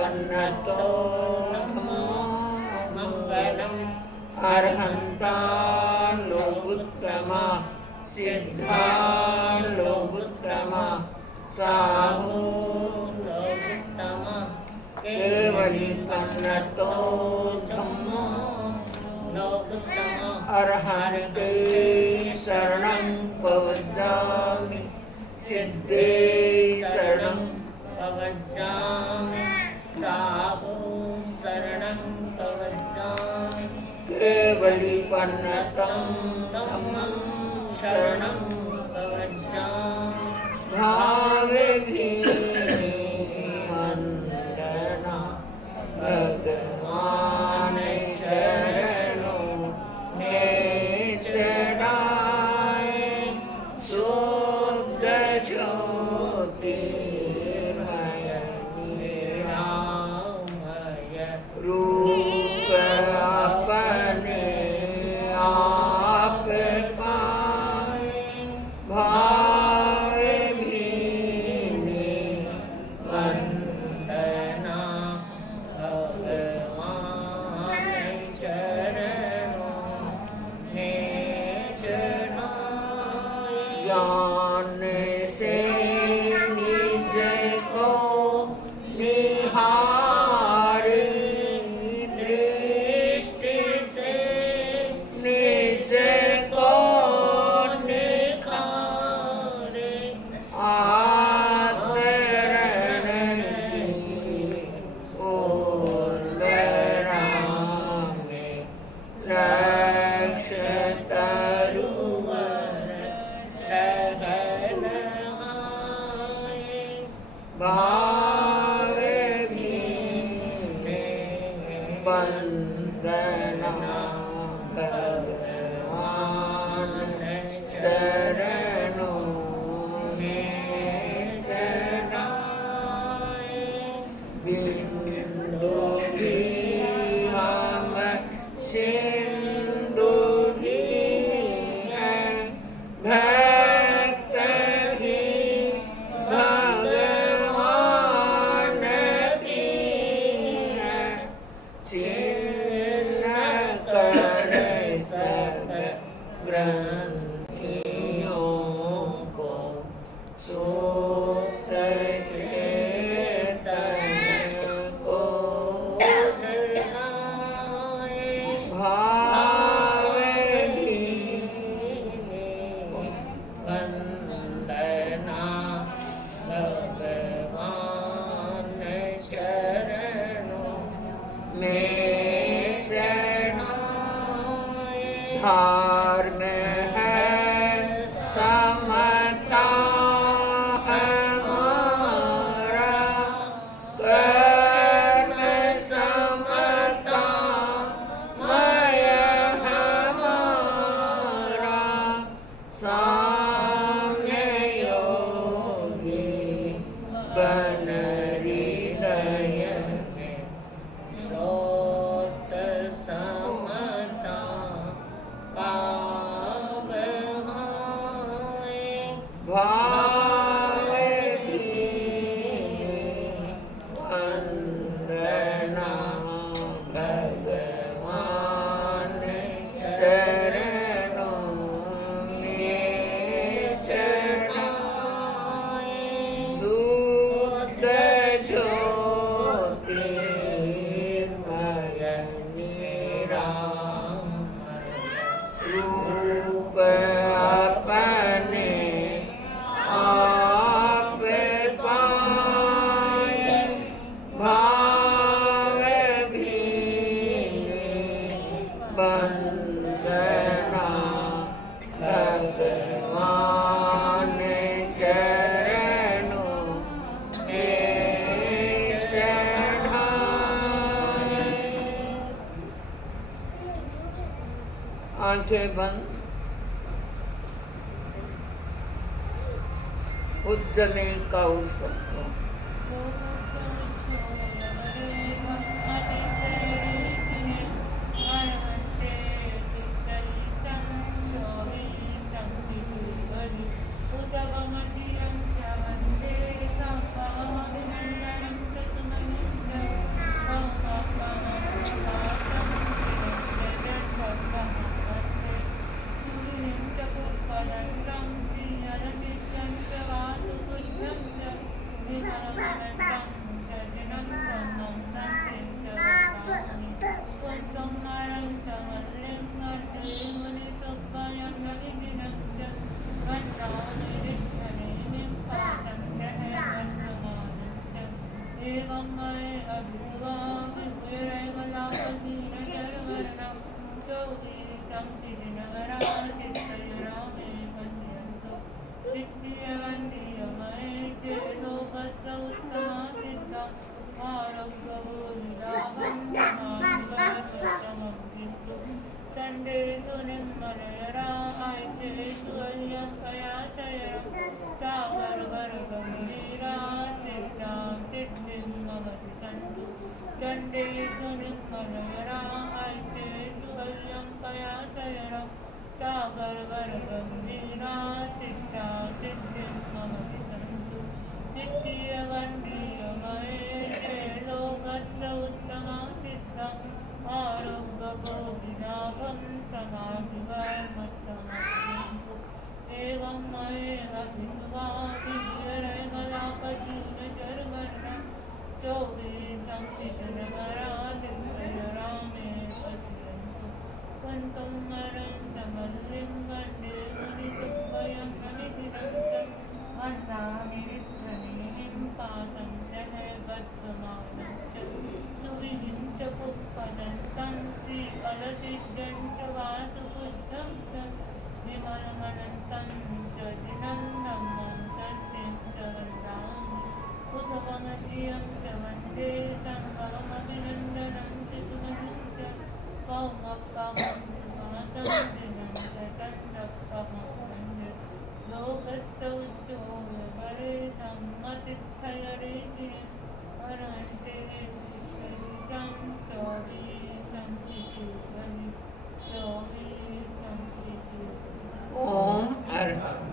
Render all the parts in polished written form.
पन्नतो धम्मो मंगलम् अर्हन्तान् लोकुत्तमा सिद्धान् लोकुत्तमा साहू लोकुत्तमा केवलीपन्नतो धम्मो लोकुत्तमा अर्हन्ते शरणं प्रवज्जामि सिद्धे शरणं प्रवज्जामि साहू शरणं प्रवज्जामि केवलीपन्नतं धम्मं शरणं प्रवज्जामि भावे भीमे वन्दना भगवान चरणों में चढ़ाए शुद्ध ज्योतिर्मय निरामय रूप अपने आप पाए भावे भीमे वंदना भगवान चरणों में चढ़ाए ज्ञान से निज को निहारे दृष्टि से निज को निखारे आचरण की ओलरामे लक्ष्य तरुवर रहनहाए भावे भीमे वंदना भगवान चरणों में चढ़ाए बिंदु भी हम सिंधु भी हैं भक्त भी भगवान भी हैं छिन्न कर सब ग्रंथियों को सूत चेतन को जगाए भावे भीमे वंदना भगवान चरणों में चढ़ाए धर्म है समता हमारा कर्म समता मय हमारा साम्य योगी बन हृदय में श्रोत समता पावहाए भावे भीमे वंदना भगवान चरणों में चढ़ाए शुद्ध ज्योतिर्मय निरामय रूप अपने आप पाए भावे भीमे वंदना भगवान चरणों में चढ़ाए। आंखें बंद। उद्यमे का उत्सव पयाशयं सागरवरगम्भीरा सिद्धां सिद्धिं ममति सन्तु दण्डेषु निर्मलयरा ऐचेषु हल्यं पयाशयरं सागरवरगम्भीरा सिद्धां सिद्धिं ममति सन्तु नित्यवन्द्यमये लोकस्य उत्तमा सिद्धम् आरोग्यभोगिलाभं समाधिवैमत्तमस्तु एवं मये अभिवा विजयरमलापजूनचर्वणं चौबीसं विजयवरादित्यरामे पश्यन्तु सन्तं मरन्तमल्लिं वन्दे मुनिसुद्वयं नमिधिनं च अन्नानि विप्रणीं पासं जनयबद्धमानं च सुविधिं च पुष्पदन्तं श्रीफलसिद्धं च वासुपुच्छं च विमलमनन्तं च दिनं नमं सत्यं च वन्दामि उद्भवमधियं च वन्दे सङ्गमभिनन्दनं च सुमनं च कौमपहं मासं दिनं च सन्दप्पहं वन्दे लोकस्य उज्ज्वलबले सम्मतिस्थयरेचिरे अनन्ते ओम हर अंदर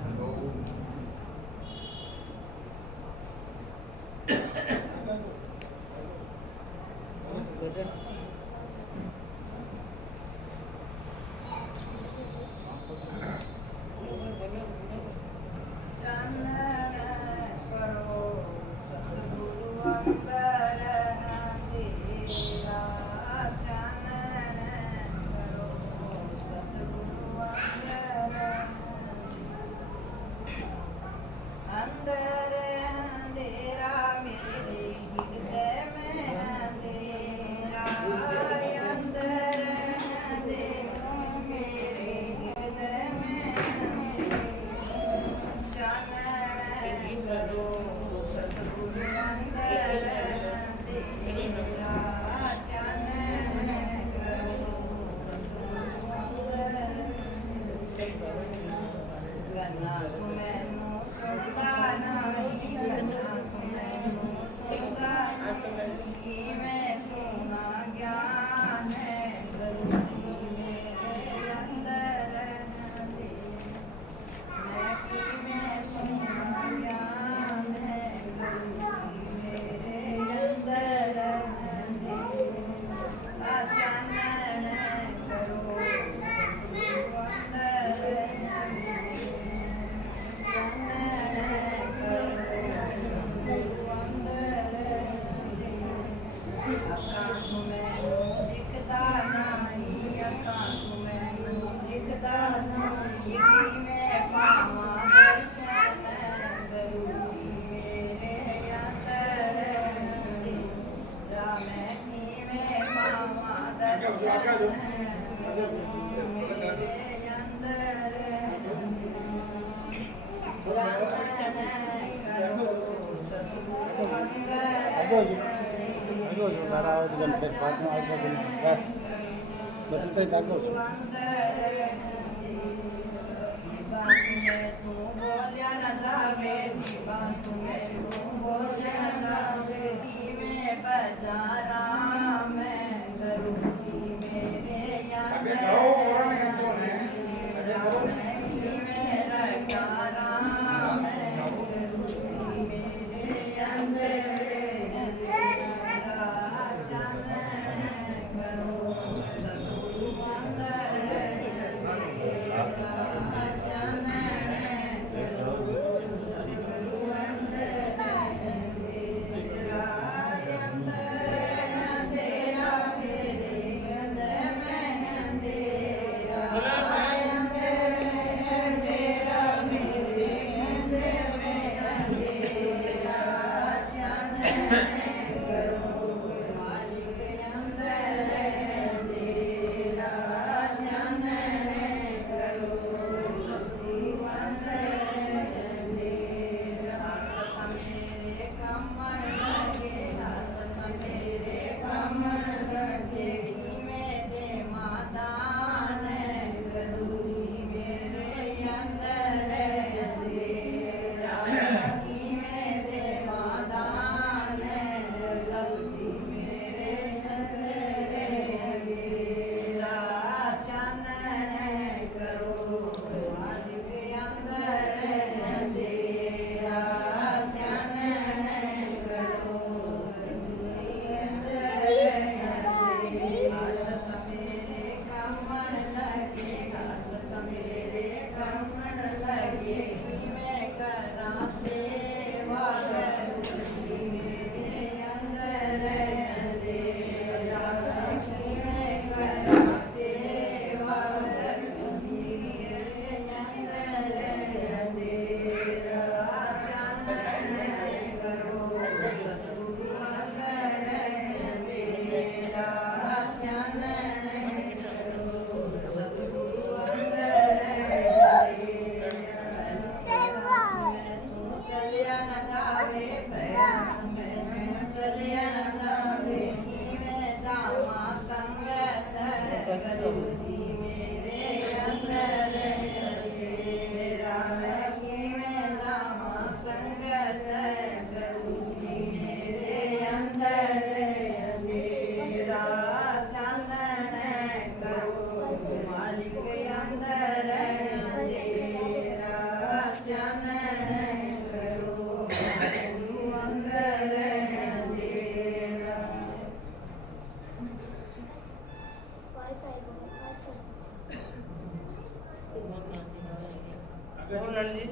लड़ी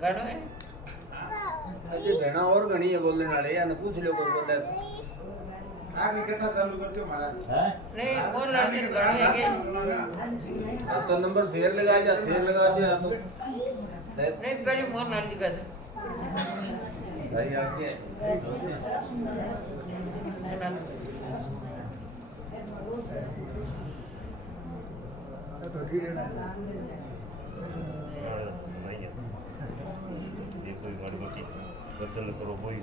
घणो है अजय भेणा और घणी है बोलने वाले या न पूछ लो कोई बोले आगे कथा चालू करते महाराज हैं नहीं वो लड़ी घणो है के तो नंबर फेर लगा दिया तो नहीं पहले मोर लड़ी का भाई आके कोई गड़बड़ी वचन करो कोई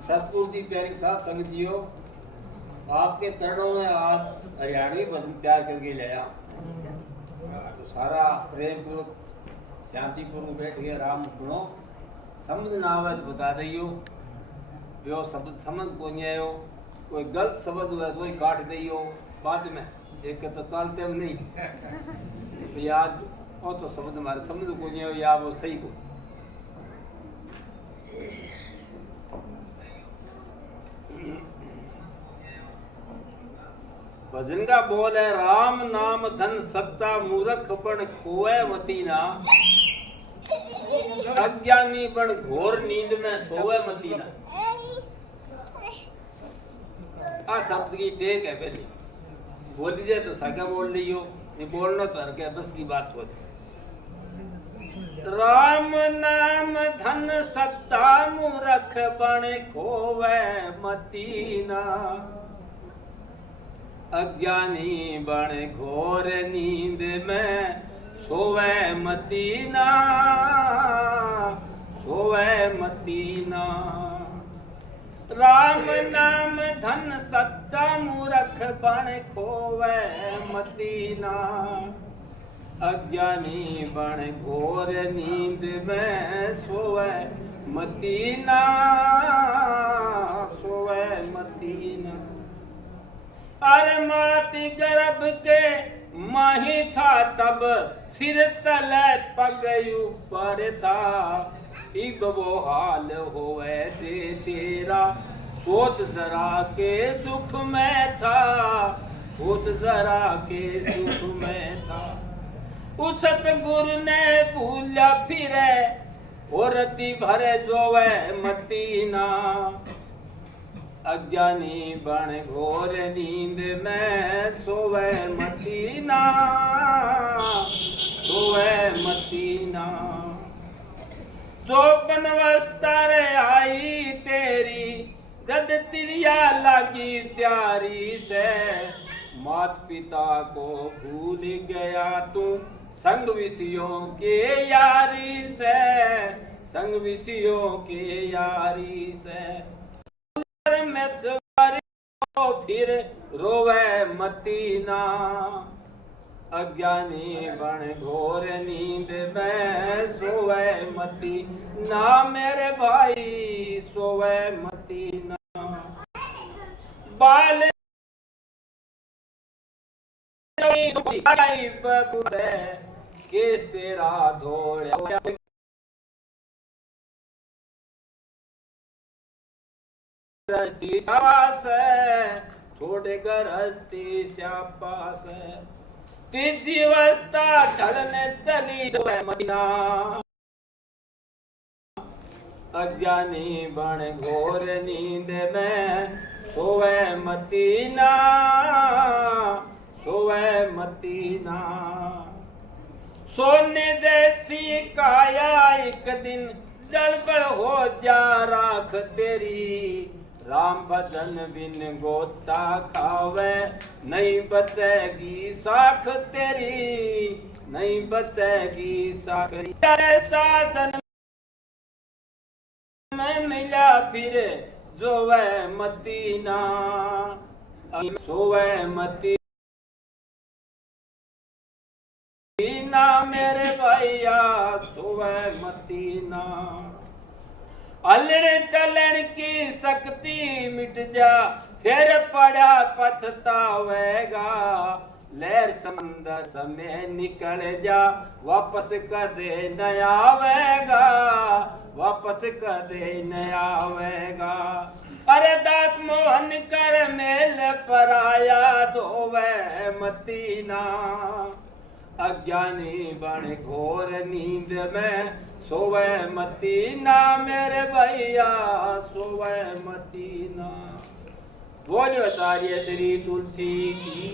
सतगुरु जी प्यारी साथ संगतियों आपके चरणों में आज हरियाणवी भजन तैयार करके लाया तो सारा प्रेम पूर्वक शांति पूर्वक बैठ गया राम सुनो समझ ना आवे तो बता दियो जो शब्द समझ को नहीं आयो कोई गलत शब्द हुआ तो काट दियो बाद में एक तो चलते हम नहीं तो याद और तो शब्द हमारे समझ को नहीं आयो या वो सही को भजन का बोल है राम नाम धन सच्चा मूर्ख पण खोए मती ना अज्ञानी पण घोर नींद में सोए मती ना आ शब्द की टेक है पहले बोल दीजिए तो सका बोल लियो नहीं बोलना तो हर क्या बस की बात बोल राम नाम धन सच्चा मूर्ख पण खोवे मती ना अज्ञानी बण घोर नींद में सोवे मतीना राम नाम धन सच्चा मूर्ख बण खोवे मतीना अज्ञानी बण घोर नींद में सोवे मतीना अरे माती गर्भ के माही था तब सिर तले पग ऊपर था इब वो हाल होवे जे तेरा सोच जरा के सुख में था उस सतगुरु ने भूला फिरे औरती भरे जोवे मतीना अज्ञानी बण घोर नींद में सोवे मतीना चौपन वस्तर आई तेरी जद तिरिया लगी प्यारी से मात पिता को भूल गया तू संग विषयों के यारी से में सवारी फिर रोवे मतीना अज्ञानी बण घोर नींद में सोवे मतीना मेरे भाई सोवे मतीना बाल केस तेरा धोड़ा थोड़े गरस्ती श्यापास तीजी अवस्था ढलने चली जो मदीना अज्ञानी बण घोर नींद में सोवे मतीना सोने जैसी काया एक दिन जलबल हो जा राख तेरी राम भजन बिन गोता खावे नहीं बचेगी साख तेरी साधन में मिला फिर जो वह मतीना सोवे मतीना मेरे भैया सोवे मतीना अलड़ चलण की शक्ति मिट जा फिर पड़ा पछतावेगा लहर समंदर समय निकल जा वापस कदे न आवेगा अरे दास मोहन कर मेल पराया धोवे मतीना अज्ञानी बन घोर नींद में सोवे मतीना मेरे भैया सोवे मतीना। बोलो आचार्य श्री तुलसी की।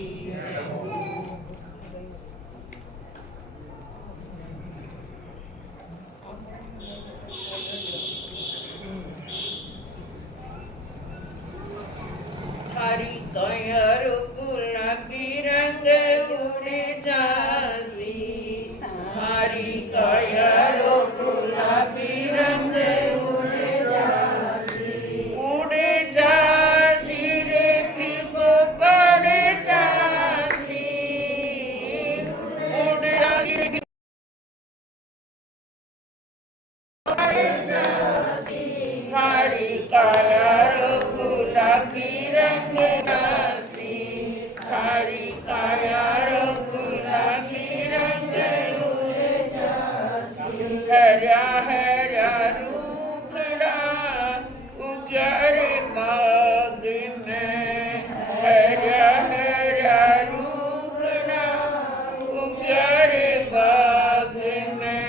हरी कयर गुलाबी रंग उड़े जासी हरी कयर गुलाबी रंग उड़े जासी रे फिको पड़े जासी उड़े जासी पड़े जासी हरी कयर गुलाबी रंग नासी हरी कायर गुलाबी रंग उड़े जासी हरा हरा रूखड़ा उग्यारे बाग में हरा हरा रूखड़ा उग्यारे बाग में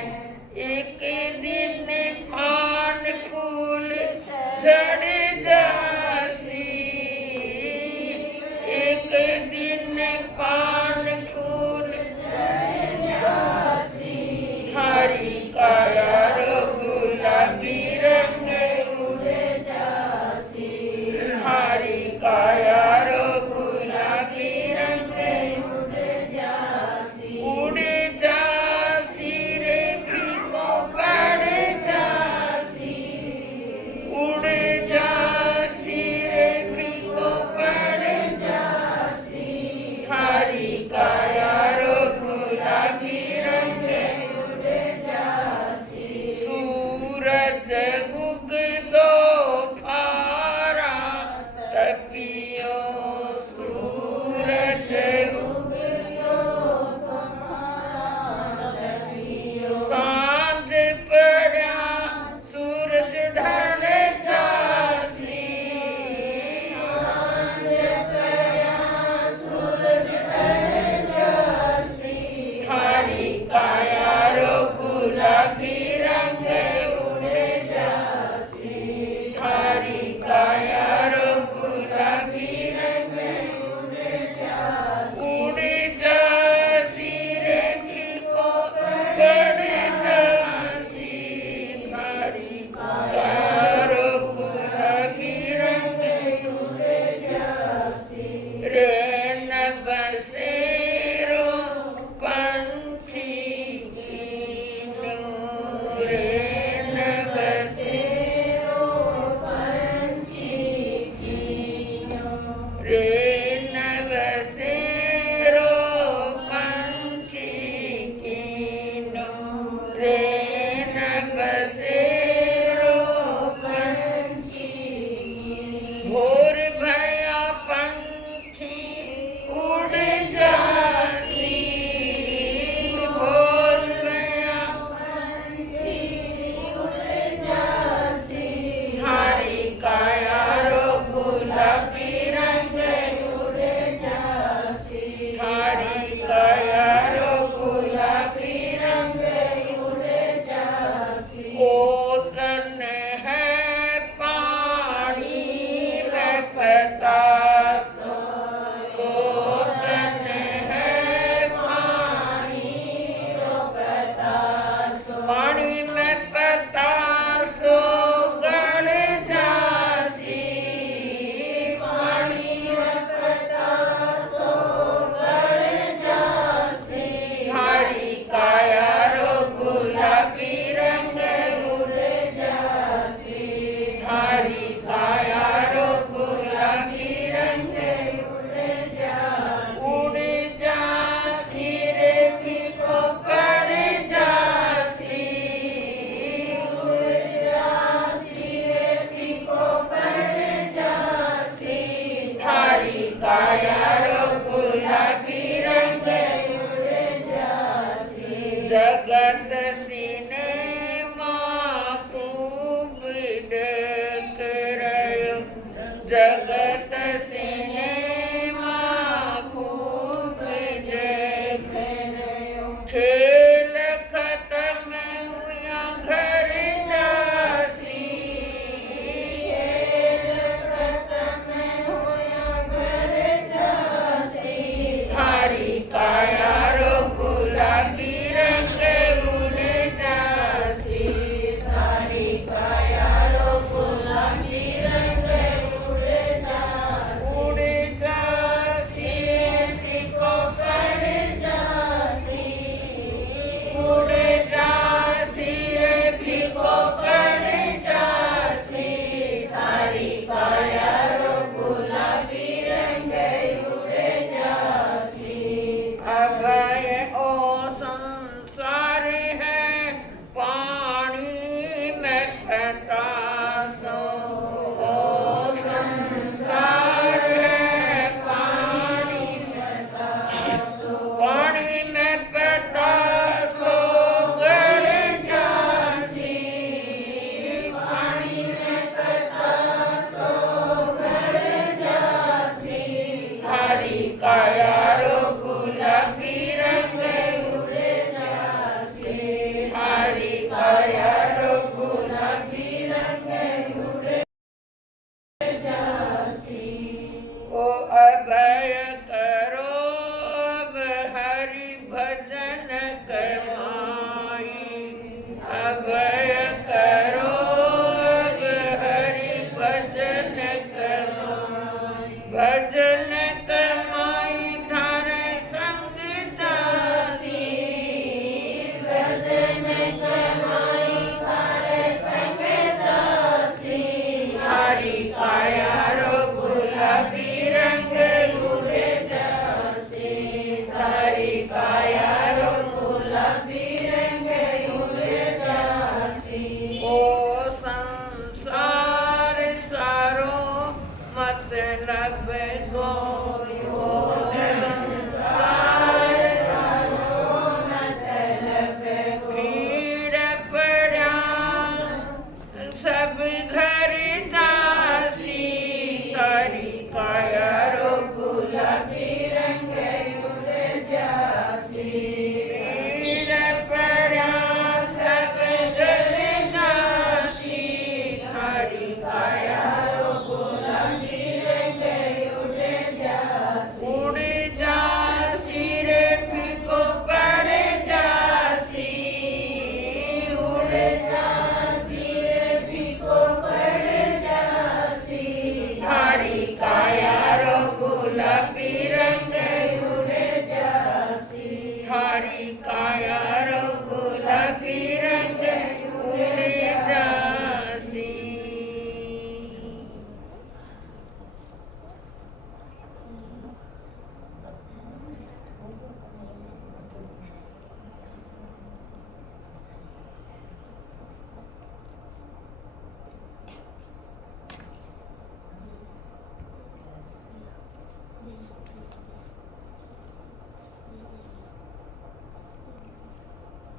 एक दिन पान फूल झड़ जासी एक दिन पान फूल हरी कायर गुलाबी रंग उड़े जासी हरी कायर गुलाबी रंग उड़े जासी रे फिको पड़े जासी उड़े जासी रे फिको पड़े जासी हरी कायर गुलाबी रंग उड़े जासी सूरज उग दो फारा तपियो सूरज उग दो फारा तपियो सांझ पड़ा सूरज ढल जासी सांझ पड़ा सूरज ढल जासी हरी कायर गुलाबी रंग उड़े जासी हरी कायर गुलाबी रंग उड़े जासी रे फिको पड़े जासी हरी कायर गुलाबी रंग उड़े जासी रेन बसेरो पंछी कीनो रेन बसेरो पंछी कीनो रेन बसेरो पंछी कीनो रेन बसेरो पंछी भोर भया पंछी उड़ अभय करो अब हरि भजन कमाई, अभय करो अब हरि भजन कमाई, भजन कमाई धर संग दासी, भजन कमाई धर संग दासी, हरि काया गुलाबी रंग उड़े जासी, हरि काया गुलाबी रंग उड़े जासी। ओ संसार सारो मतलब गोयो, संसार सारो मतलब भीड़ पड़ा सब घर दासी, हरि काया गुलाबी रंग उड़े जासी, भीड़ पड़ा सब घर दासी, हरि काया गुलाबी रंग उड़े जासी, उड़े जासी रे को पड़ जासी, उड़े जासी रे को पड़ जासी, हरि काया गुलाबी रंग उड़े जासी, हरि काया गुलाबी रंग उड़े जासी।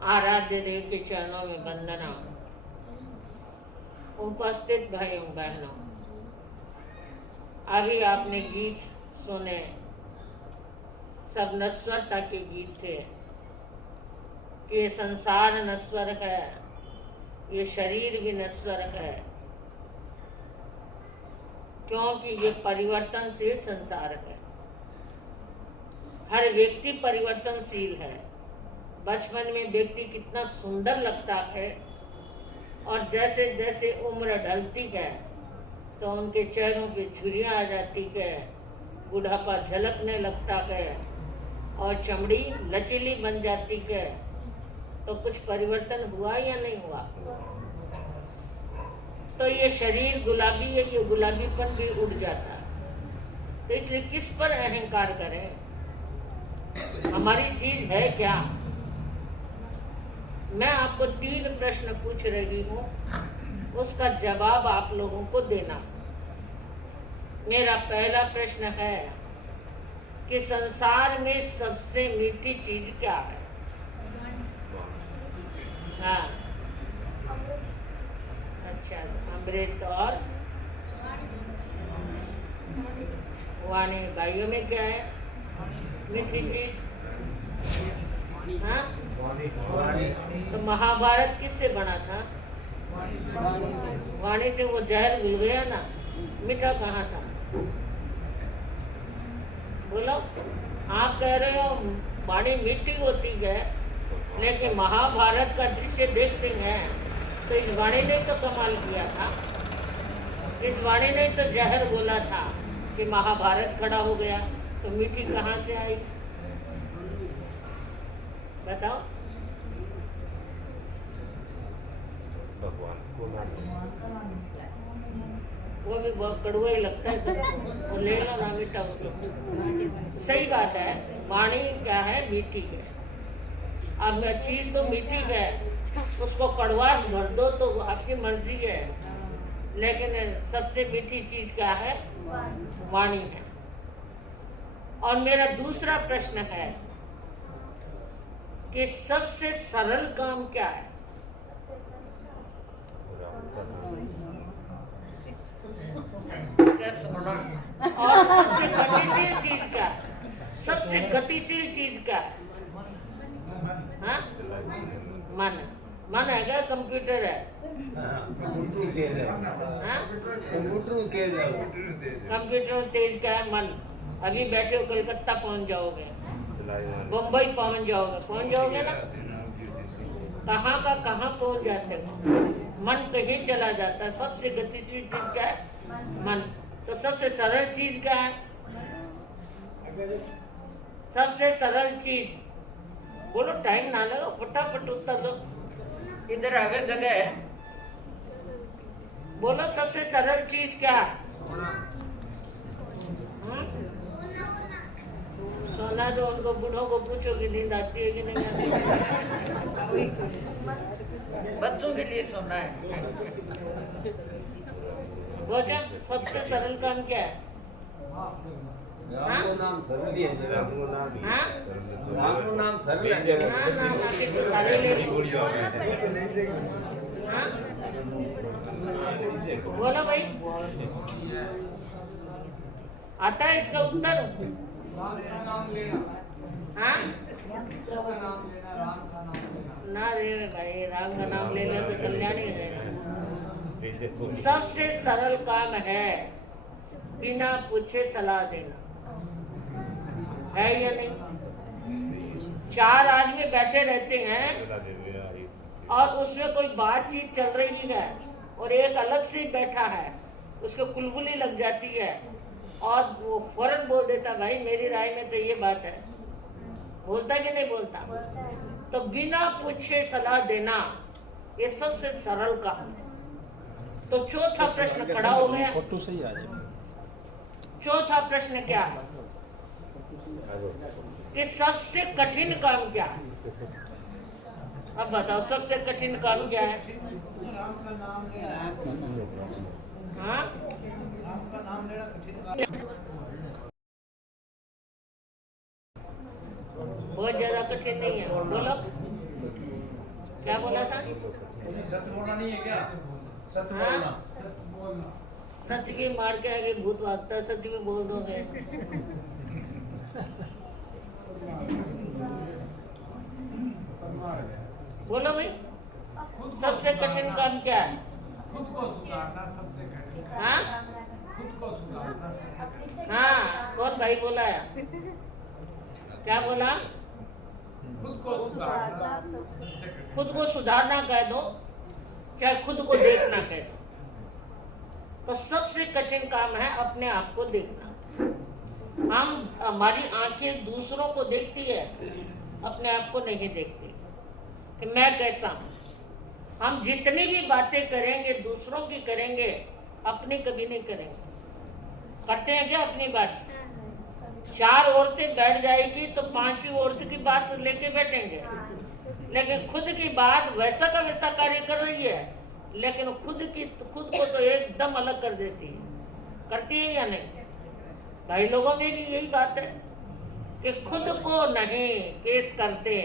आराध्य देव के चरणों में वंदना। उपस्थित भाइयों बहनों, अभी आपने गीत सुने, सब नश्वरता के गीत थे कि ये संसार नश्वर है, ये शरीर भी नश्वर है, क्योंकि ये परिवर्तनशील संसार है। हर व्यक्ति परिवर्तनशील है। बचपन में व्यक्ति कितना सुंदर लगता है और जैसे जैसे उम्र ढलती है तो उनके चेहरों पे झुर्रियाँ आ जाती है, बुढ़ापा झलकने लगता है और चमड़ी लचीली बन जाती है। तो कुछ परिवर्तन हुआ या नहीं हुआ? तो ये शरीर गुलाबी है, ये गुलाबीपन भी उड़ जाता है। तो इसलिए किस पर अहंकार करें? हमारी चीज है क्या? मैं आपको 3 प्रश्न पूछ रही हूँ, उसका जवाब आप लोगों को देना। मेरा पहला प्रश्न है कि संसार में सबसे मीठी चीज क्या है? हाँ, अच्छा, अमृत और वाणी। भाइयों में क्या है मीठी चीज? हाँ, तो महाभारत किससे बना था? वाणी से। वो जहर घुल गया ना, मीठा कहाँ था? बोलो। आप कह रहे हो वाणी मीठी होती है, लेकिन महाभारत का दृश्य देखते हैं तो इस वाणी ने तो कमाल किया था। इस वाणी ने तो जहर बोला था कि महाभारत खड़ा हो गया, तो मीठी कहाँ से आई? बताओ। भगवान को वो भी बहुत कड़वा ही लगता है सबको, वो ले लो ना मीठा उसको। सही बात है, वाणी क्या है? मीठी है। अब चीज तो मीठी है, उसको कड़वास भर दो तो आपकी मर्जी है, लेकिन सबसे मीठी चीज क्या है? वाणी है। और मेरा दूसरा प्रश्न है कि सबसे सरल काम क्या है? क्या सुना? और सबसे गतिशील चीज क्या है? सबसे गतिशील चीज क्या है? हाँ? मन। मन है क्या? कंप्यूटर है? कंप्यूटर तेज है। हाँ? कंप्यूटर तेज क्या है? मन। अभी बैठे हो कलकत्ता पहुंच जाओगे, चलाए बम्बई पहुंच जाओगे ना। कहाँ का कहाँ पहुंच जाते हो, मन कहीं चला जाता है। सबसे गतिशील चीज क्या है? मन। तो सबसे सरल चीज क्या है? सबसे सरल चीज बोलो, टाइम ना लगा, फटाफट उत्तर दो। इधर अगर जगह है, बोलो सबसे सरल चीज क्या है? सोना। तो उनको बूढ़ों को पूछो कि नींद आती है कि नहीं आती। बच्चों के लिए सोना है। बोझा सबसे सरल काम क्या है? राम को नाम सरल ही है। राम को नाम ही हाँ? राम को नाम सरल है। ना बाकी तो सारे ले लो। हाँ? बोलो भाई, आता है इसका उत्तर? हाँ? ना रे भाई, राम का नाम ले लो तो कल्याण ही है। सबसे सरल काम है बिना पूछे सलाह देना, है या नहीं? 4 आदमी बैठे रहते हैं और उसमें कोई बातचीत चल रही है और एक अलग से बैठा है, उसको कुलबुली लग जाती है और वो फौरन बोल देता, भाई मेरी राय में तो ये बात है। बोलता कि नहीं बोलता? तो बिना पूछे सलाह देना ये सबसे सरल काम। तो चौथा प्रश्न खड़ा हो गया। फोटो सही आ जाए। चौथा प्रश्न क्या है कि सबसे कठिन काम क्या है? अब बताओ सबसे कठिन काम क्या है? हाँ? बहुत ज्यादा कठिन नहीं है। बोलो, क्या बोला था? सच बोलना नहीं है क्या? सच हाँ? बोलना। सच बोलना। सच की मार के आगे भूत भागता है, सच में बोल दोगे। बोलो भाई, सबसे कठिन काम क्या है? खुद को सुधारना सबसे कठिन। हाँ? खुद को सुधारना सबसे कठिन। हाँ, कौन भाई बोला है? क्या बोला? खुद को सुधारना सबसे कठिन। खुद को सुधारना कह दो, चाहे खुद को देखना कह दो। तो सबसे कठिन काम है अपने आप को देखना। हमारी आंखें दूसरों को देखती है, अपने आप को नहीं देखती कि मैं कैसा हूं। हम जितनी भी बातें करेंगे दूसरों की करेंगे, अपनी कभी नहीं करेंगे। करते हैं क्या अपनी बात? 4 औरतें बैठ जाएगी तो 5वीं औरत की बात लेके बैठेंगे, लेकिन खुद की बात वैसा का वैसा कार्य कर रही है, लेकिन खुद को तो एकदम अलग कर देती है। करती है या नहीं? भाई लोगों में भी यही बात है कि खुद को नहीं पेश करते,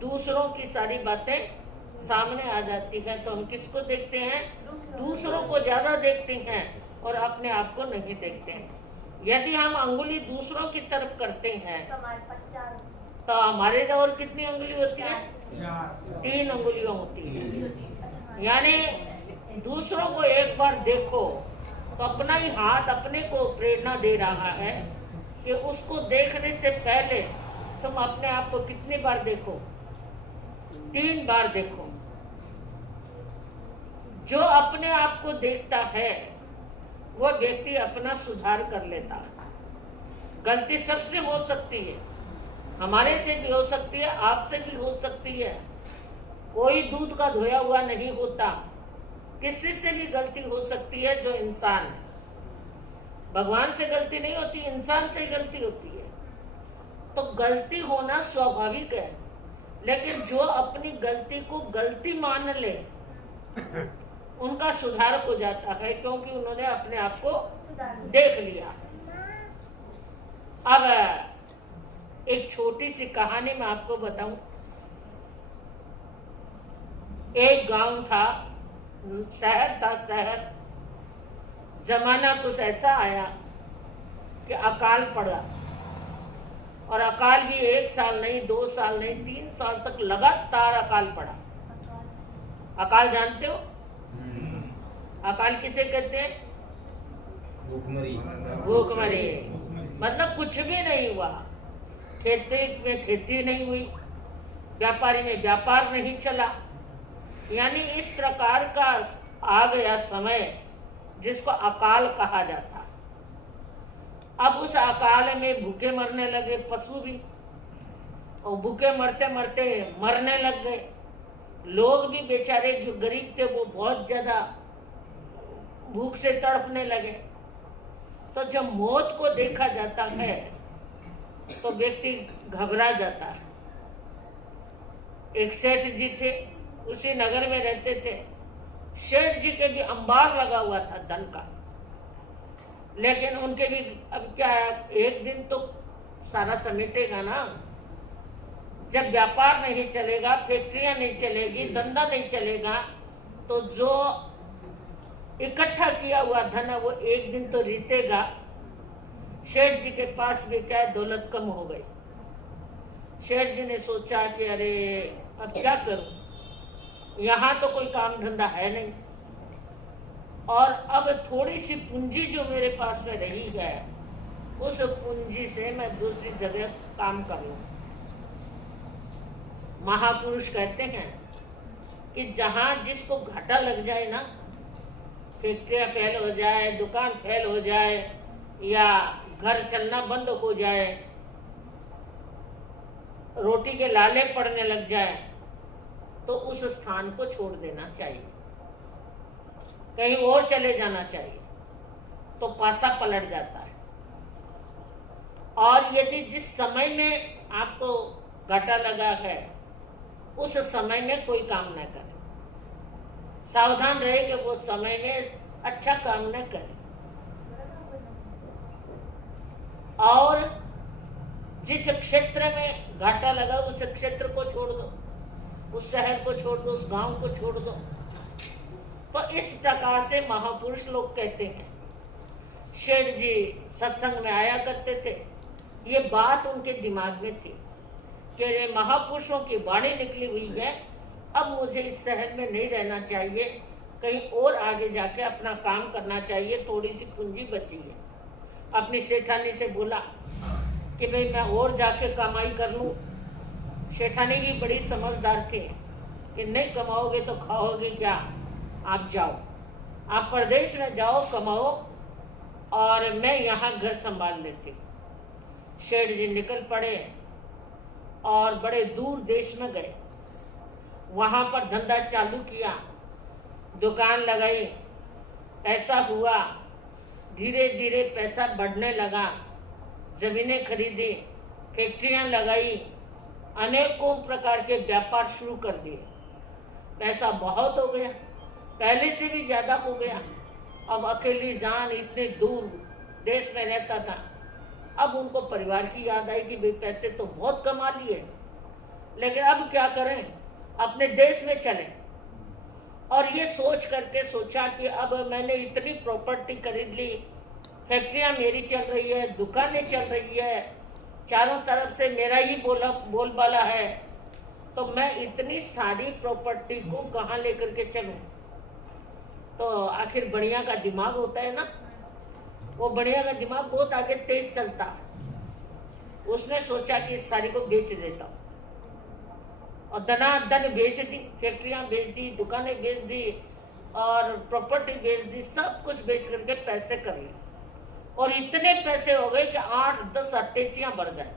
दूसरों की सारी बातें सामने आ जाती हैं तो हम किसको देखते हैं? दूसरों को ज्यादा देखते हैं और अपने आप को नहीं देखते हैं। यदि हम अंगुली दूसरों की तरफ करते हैं तो हमारे और कितनी अंगुली होती है? 3 अंगुलियां होती है। यानी दूसरों को एक बार देखो तो अपना ही हाथ अपने को प्रेरणा दे रहा है कि उसको देखने से पहले तुम अपने आप को कितनी बार देखो? 3 बार देखो। जो अपने आप को देखता है वो व्यक्ति अपना सुधार कर लेता है। गलती सबसे हो सकती है, हमारे से भी हो सकती है, आपसे भी हो सकती है। कोई दूध का धोया हुआ नहीं होता, किसी से भी गलती हो सकती है जो इंसान है। भगवान से गलती नहीं होती, इंसान से गलती होती है। तो गलती होना स्वाभाविक है, लेकिन जो अपनी गलती को गलती मान ले उनका सुधार हो जाता है, क्योंकि उन्होंने अपने आप को देख लिया। अब एक छोटी सी कहानी मैं आपको बताऊं। एक गांव था, शहर था, शहर। जमाना कुछ ऐसा आया कि अकाल पड़ा, और अकाल भी 1 साल नहीं, 2 साल नहीं, 3 साल तक लगातार अकाल पड़ा। अकाल जानते हो? अकाल किसे कहते हैं? भूखमरी। भूखमरी। मतलब कुछ भी नहीं हुआ। खेती में खेती नहीं हुई, व्यापारी में व्यापार नहीं चला। यानी इस प्रकार का आ गया समय जिसको अकाल कहा जाता। अब उस अकाल में भूखे मरने लगे पशु भी, और भूखे मरते मरते मरने लग गए। लोग भी बेचारे जो गरीब थे वो बहुत ज्यादा भूख से तड़फने लगे। तो जब मौत को देखा जाता है तो व्यक्ति घबरा जाता है। एक सेठ जी थे, उसी नगर में रहते थे। सेठ जी के भी अंबार लगा हुआ था धन का, लेकिन उनके भी अब क्या है, एक दिन तो सारा समेटेगा ना। जब व्यापार नहीं चलेगा, फैक्ट्रियां नहीं चलेगी, धंधा नहीं चलेगा, तो जो इकट्ठा किया हुआ धन है वो एक दिन तो रीतेगा। सेठ जी के पास भी क्या है, दौलत कम हो गई। सेठ जी ने सोचा कि अरे अब क्या करूं, यहाँ तो कोई काम धंधा है नहीं, और अब थोड़ी सी पूंजी जो मेरे पास में रही है उस पूंजी से मैं दूसरी जगह काम कर लूं। महापुरुष कहते हैं कि जहां जिसको घाटा लग जाए ना, फैक्ट्रियां फेल हो जाए, दुकान फेल हो जाए, या घर चलना बंद हो जाए, रोटी के लाले पड़ने लग जाए, तो उस स्थान को छोड़ देना चाहिए, कहीं और चले जाना चाहिए, तो पासा पलट जाता है। और यदि जिस समय में आपको घाटा लगा है उस समय में कोई काम न करें, सावधान रहे कि वो समय में अच्छा काम न करें। और जिस क्षेत्र में घाटा लगा उस क्षेत्र को छोड़ दो, उस शहर को छोड़ दो, उस गांव को छोड़ दो। तो इस प्रकार से महापुरुष लोग कहते हैं। शेठ जी सत्संग में आया करते थे, ये बात उनके दिमाग में थी कि ये महापुरुषों की वाणी निकली हुई है, अब मुझे इस शहर में नहीं रहना चाहिए, कहीं और आगे जाके अपना काम करना चाहिए, थोड़ी सी पूंजी बची है। अपनी सेठानी से बोला कि भाई मैं और जाके कमाई कर लूं। सेठानी भी बड़ी समझदार थी कि नहीं कमाओगे तो खाओगे क्या, आप जाओ, आप प्रदेश में जाओ, कमाओ, और मैं यहाँ घर संभाल लेती। शेठ जी निकल पड़े और बड़े दूर देश में गए, वहां पर धंधा चालू किया, दुकान लगाई, पैसा हुआ, धीरे धीरे पैसा बढ़ने लगा, जमीनें खरीदी, फैक्ट्रियां लगाई, अनेकों प्रकार के व्यापार शुरू कर दिए। पैसा बहुत हो गया, पहले से भी ज्यादा हो गया। अब अकेली जान इतने दूर देश में रहता था। अब उनको परिवार की याद आई कि भाई पैसे तो बहुत कमा लिए, लेकिन अब क्या करें, अपने देश में चले। और ये सोच करके सोचा कि अब मैंने इतनी प्रॉपर्टी खरीद ली, फैक्ट्रियां मेरी चल रही है, दुकानें चल रही है, चारों तरफ से मेरा ही बोलबाला है, तो मैं इतनी सारी प्रॉपर्टी को कहाँ लेकर के चलूं। तो आखिर बढ़िया का दिमाग होता है ना, वो बढ़िया का दिमाग बहुत आगे तेज चलता है। उसने सोचा कि इस सारी को बेच देता हूँ, और धनाधन बेच दी, फैक्ट्रियां बेच दी, दुकानें बेच दी, और प्रॉपर्टी बेच दी, सब कुछ बेच करके पैसे कर लिए। और इतने पैसे हो गए कि 8-10 अटैचियां बढ़ गए।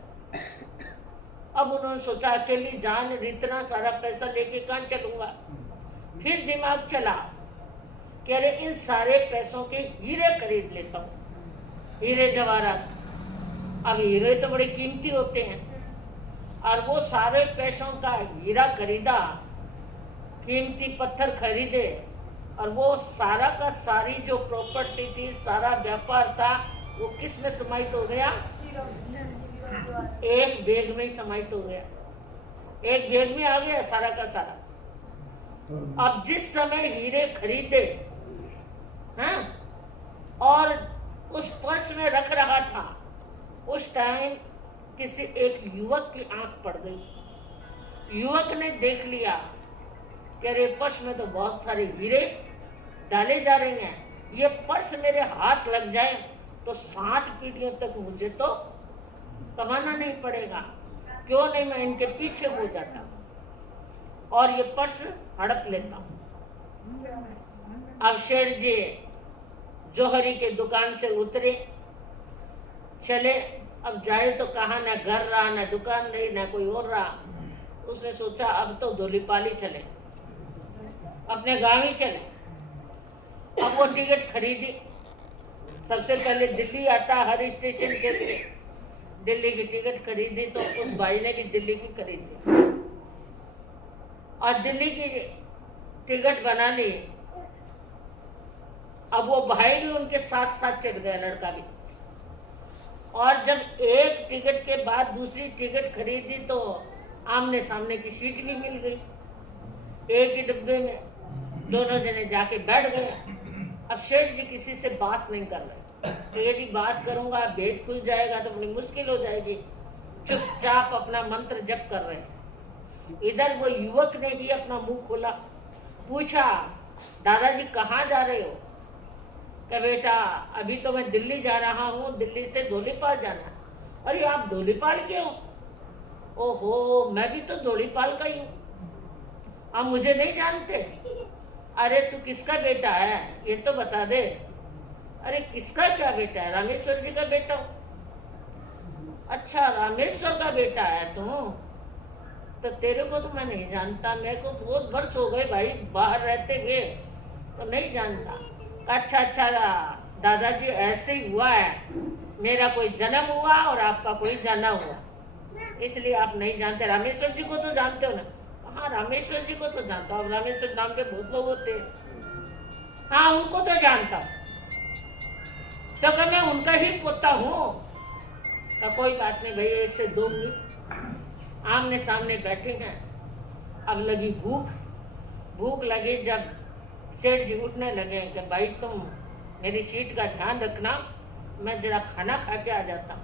अब उन्होंने सोचा अकेली जान इतना सारा पैसा लेके कहाँ चलूंगा। फिर दिमाग चला कि अरे इन सारे पैसों के हीरे खरीद लेता हूँ, हीरे जवाहरात। अब हीरे तो बड़े कीमती होते हैं, और वो सारे पैसों का हीरा खरीदा, कीमती पत्थर खरीदे, और वो सारा का सारी जो प्रॉपर्टी थी, सारा व्यापार था, वो किस में समाहित हो गया, एक बैग में ही समाहित हो गया। एक बैग में आ गया सारा का सारा। अब जिस समय हीरे खरीदे हैं और उस पर्स में रख रहा था, उस टाइम किसी एक युवक की आंख पड़ गई। युवक ने देख लिया कि अरे पर्स में तो बहुत सारे हीरे डाले जा रहे हैं, ये पर्स मेरे हाथ लग जाए तो 7 पीढ़ियों तक मुझे तो कमाना नहीं पड़ेगा, क्यों नहीं मैं इनके पीछे हो जाता और ये पर्स हड़प लेता हूँ। अब शेर जी जौहरी के दुकान से उतरे, चले। अब जाए तो कहा, न घर रहा, न दुकान रही, न कोई और रहा। उसने सोचा अब तो धोलीपाली चले, अपने गांव ही चले। अब वो टिकट खरीदी। सबसे पहले दिल्ली आता हर स्टेशन के लिए, दिल्ली की टिकट खरीदी। तो उस भाई ने भी दिल्ली की खरीदी और दिल्ली की टिकट बना ली। अब वो भाई भी उनके साथ साथ चढ़ गया, लड़का भी। और जब एक टिकट के बाद दूसरी टिकट खरीदी तो आमने सामने की सीट भी मिल गई। एक ही डिब्बे में दोनों जने जाके बैठ गए। अब शेठ जी किसी से बात नहीं कर रहे, तो यदि बात करूंगा भेद खुल जाएगा तो बड़ी मुश्किल हो जाएगी। चुपचाप अपना मंत्र जप कर रहे हैं। इधर वो युवक ने भी अपना मुंह खोला, पूछा, दादाजी कहाँ जा रहे हो? क्या बेटा, अभी तो मैं दिल्ली जा रहा हूँ, दिल्ली से धोलीपाल जाना। अरे आप धोलीपाल के हो? ओहो, मैं भी तो धोलीपाल का ही हूँ। आप मुझे नहीं जानते? अरे तू किसका बेटा है ये तो बता दे। अरे किसका क्या बेटा है? रामेश्वर जी का बेटा हूँ। अच्छा, रामेश्वर का बेटा है तू? तो तेरे को तो मैं नहीं जानता, मेरे को बहुत वर्ष हो गए भाई बाहर रहते हुए, तो नहीं जानता। अच्छा अच्छा दादाजी, ऐसे ही हुआ है, मेरा कोई जन्म हुआ और आपका कोई जाना हुआ, इसलिए आप नहीं जानते। रामेश्वर जी को तो जानते हो ना? हाँ, रामेश्वर जी को तो जानता हूँ, रामेश्वर नाम के बहुत लोग होते हैं। हाँ, उनको तो जानता हूँ, तो क्या मैं उनका ही पोता हूँ? तो कोई बात नहीं भाई, 1 से 2 मिनट आमने सामने बैठे हैं। अब लगी भूख लगी। जब सेठ जी उठने लगे कि भाई तुम मेरी सीट का ध्यान रखना, मैं जरा खाना खा के आ जाता हूँ,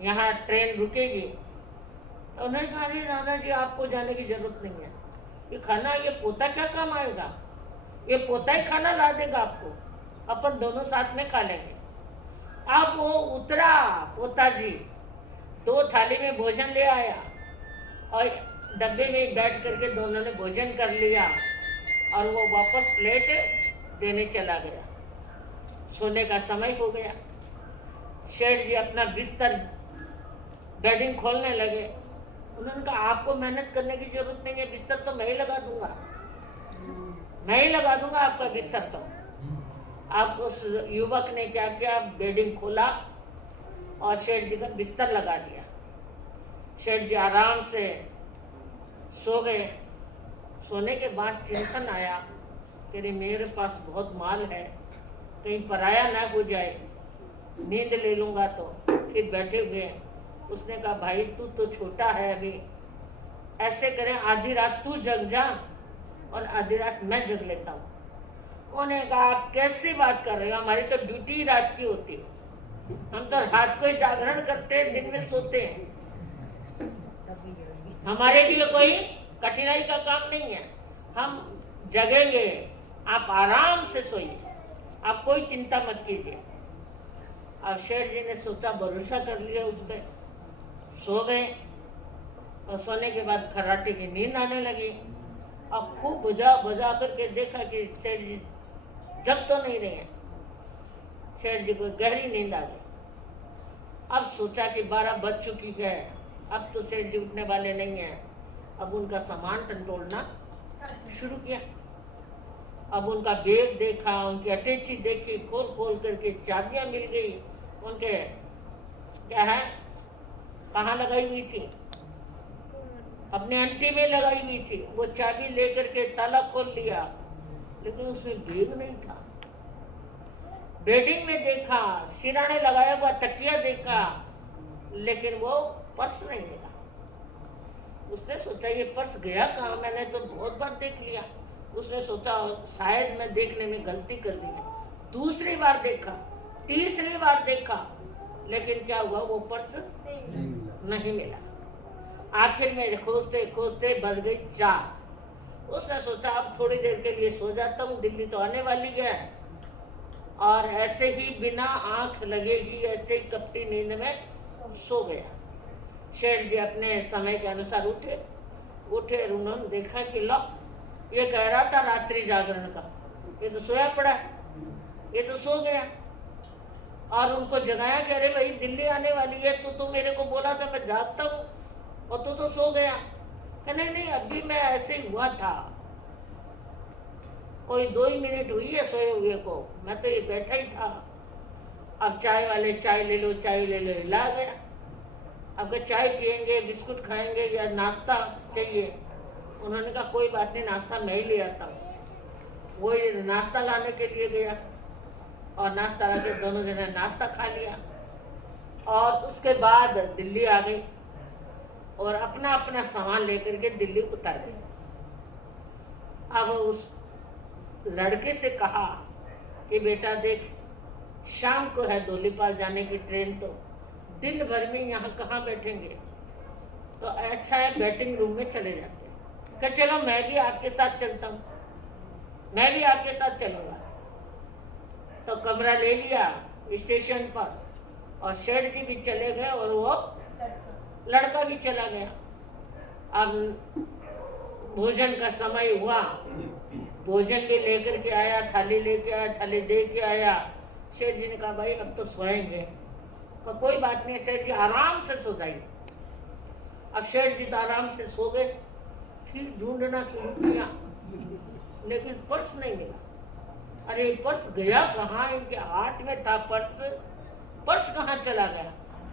यहाँ ट्रेन रुकेगी। तो उन्होंने कहा, अरे दादाजी आपको जाने की जरूरत नहीं है, ये खाना, ये पोता क्या काम आएगा? ये पोता ही खाना ला देगा आपको, अपन दोनों साथ में खा लेंगे। अब वो उतरा पोता जी, 2 थाली में भोजन ले आया और डब्बे में बैठ करके दोनों ने भोजन कर लिया और वो वापस प्लेट देने चला गया। सोने का समय हो गया। शेठ जी अपना बिस्तर बेडिंग खोलने लगे। उन्होंने कहा, आपको मेहनत करने की जरूरत नहीं है, बिस्तर तो मैं ही लगा दूंगा, मैं ही लगा दूंगा आपका बिस्तर। तो अब उस युवक ने क्या किया, बेडिंग खोला और शेठ जी का बिस्तर लगा दिया। शेठ जी आराम से सो गए। सोने के बाद चिंतन आया कि मेरे पास बहुत माल है, कहीं पराया ना हो जाए, नींद ले लूंगा तो। फिर बैठे हुए उसने कहा, भाई तू तो छोटा है अभी, ऐसे करें आधी रात तू जग जा और आधी रात मैं जग लेता हूँ। उन्होंने कहा, आप कैसी बात कर रहे हो? हमारी तो ड्यूटी रात की होती है, हम तो रात को ही जागरण करते हैं, दिन में सोते हैं। हमारे लिए कोई कठिनाई का काम नहीं है, हम जगेंगे, आप आराम से सोइए, आप कोई चिंता मत कीजिए। अब शेठ जी ने सोचा, भरोसा कर लिया उस पर, सो गए। और सोने के बाद खर्राटे की नींद आने लगी। अब खूब बुझा करके देखा कि सेठ जी जग तो नहीं रहे हैं। सेठ जी को गहरी नींद आ गई। अब सोचा कि 12 बज चुकी है, अब तो सेठ जी उठने वाले नहीं हैं। अब उनका सामान टंटोलना शुरू किया। अब उनका बैग देखा, उनकी अटैची देखी, खोल करके चाबियां मिल गई उनके, क्या है, कहाँ लगाई हुई थी, अपने अंटी में लगाई हुई थी। वो चाबी लेकर के ताला खोल लिया, लेकिन उसमें बैग नहीं था। बेडिंग में देखा, सिराने लगाया हुआ तकिया देखा, लेकिन वो पर्स नहीं मिला। उसने सोचा ये पर्स गया कहाँ, मैंने तो बहुत बार देख लिया। उसने सोचा शायद मैं देखने में गलती कर दी है। दूसरी बार देखा, तीसरी बार देखा, लेकिन क्या हुआ, वो पर्स नहीं मिला। आखिर में खोजते खोजते बज गई 4। उसने सोचा अब थोड़ी देर के लिए सो जाता हूँ, दिल्ली तो आने वाली है। और ऐसे ही बिना आंख लगे ही ऐसे ही कपटी नींद में सो गया। शेठ जी अपने समय के अनुसार उठे और उन्होंने देखा कि लो, ये कह रहा था रात्रि जागरण का, ये तो सोया पड़ा है, ये तो सो गया। और उनको जगाया कि अरे भाई दिल्ली आने वाली है, तू तो मेरे को बोला था मैं जागता हूँ और तू तो सो गया। नहीं नहीं, अभी मैं ऐसे ही हुआ था, कोई 2 ही मिनट हुई है सोए हुए को, मैं तो ये बैठा ही था। अब चाय वाले चाय ले लो, चाय ले लो, ला गया। अब चाय पियेंगे, बिस्कुट खाएंगे या नाश्ता चाहिए? उन्होंने कहा कोई बात नहीं, नाश्ता मैं ही ले आता हूँ। वो नाश्ता लाने के लिए गया और नाश्ता लाके दोनों जने नाश्ता खा लिया और उसके बाद दिल्ली आ गई और अपना अपना सामान लेकर के दिल्ली उतर गई। अब उस लड़के से कहा कि बेटा देख, शाम को है धोलीपाल जाने की ट्रेन, तो दिन भर में यहाँ कहाँ बैठेंगे, तो अच्छा है बैटिंग रूम में चले जाते हैं। कहा चलो मैं भी आपके साथ चलता हूँ, मैं भी आपके साथ चलूंगा। तो कमरा ले लिया स्टेशन पर और शेठ जी भी चले गए और वो लड़का भी चला गया। अब भोजन का समय हुआ, भोजन भी लेकर के आया, थाली लेके आया, थाली दे के आया। शेठ जी ने कहा भाई अब तो सोएंगे। तो कोई बात नहीं, शेठ जी आराम से सो जाइए। अब शेठ जी तो आराम से सो गए। फिर ढूंढना शुरू किया, लेकिन पर्स नहीं मिला। अरे पर्स गया कहाँ? इनके हाथ में था पर्स कहाँ चला गया?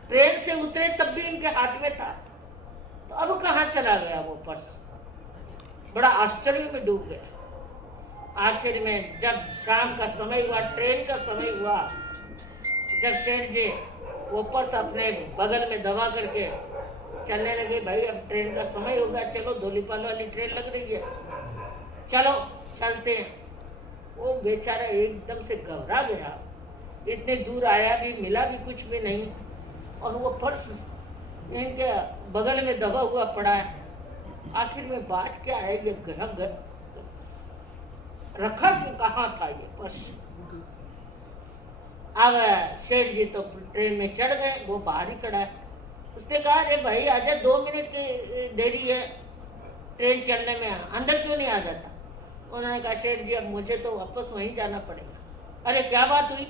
ट्रेन से उतरे तब भी इनके हाथ में था, तो अब कहाँ चला गया वो पर्स? बड़ा आश्चर्य में डूब गया। आखिर में जब शाम का समय हुआ, ट्रेन का समय हुआ, जब शेठ जी वो पर्स अपने बगल में दबा करके चलने लगे, भाई अब ट्रेन का समय हो गया, चलो धोलीपाल वाली ट्रेन लग रही है, चलो चलते हैं। वो बेचारा एकदम से घबरा गया, इतने दूर आया भी, मिला भी कुछ भी नहीं और वो पर्स इनके बगल में दबा हुआ पड़ा है। आखिर में बात क्या है, ये घर रखा क्यों, कहाँ था ये पर्स? अब शेठ जी तो ट्रेन में चढ़ गए, वो बाहर ही खड़ा है। उसने कहा अरे भाई आजा, 2 मिनट की देरी है ट्रेन चलने में, अंदर क्यों नहीं आ जाता? उन्होंने कहा शेठ जी अब मुझे तो वापस वहीं जाना पड़ेगा। अरे क्या बात हुई?